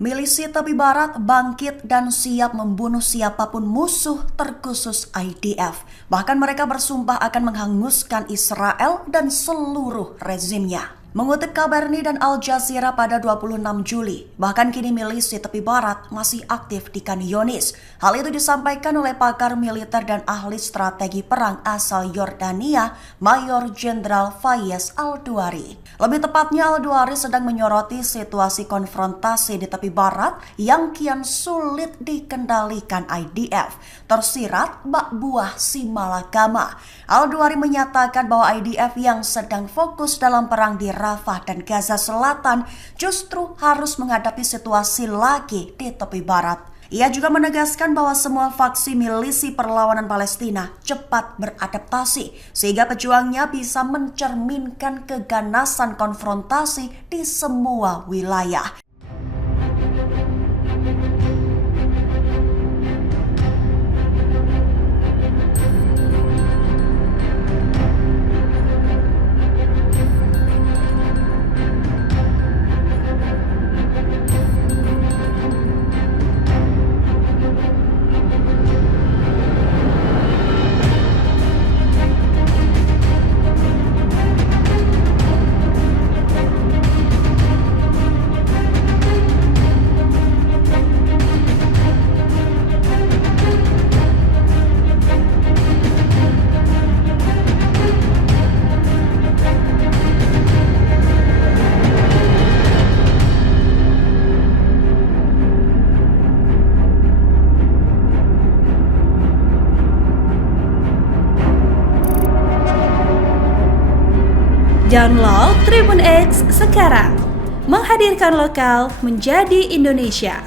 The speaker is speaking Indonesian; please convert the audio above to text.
Milisi tepi barat bangkit dan siap membunuh siapapun musuh terkhusus IDF. Bahkan mereka bersumpah akan menghanguskan Israel dan seluruh rezimnya. Mengutip Kabarni dan Al Jazeera pada 26 Juli, bahkan kini milisi tepi barat masih aktif di Khan Yunis. Hal itu disampaikan oleh pakar militer dan ahli strategi perang asal Yordania, Mayor Jenderal Fayez Al-Duari. Lebih tepatnya, Al-Duari sedang menyoroti situasi konfrontasi di tepi barat yang kian sulit dikendalikan IDF, tersirat bak buah si malakama. Al-Duari menyatakan bahwa IDF yang sedang fokus dalam perang di Rafah dan Gaza Selatan justru harus menghadapi situasi lagi di tepi barat. Ia juga menegaskan bahwa semua faksi milisi perlawanan Palestina cepat beradaptasi sehingga pejuangnya bisa mencerminkan keganasan konfrontasi di semua wilayah. Download Tribun X sekarang, menghadirkan lokal menjadi Indonesia.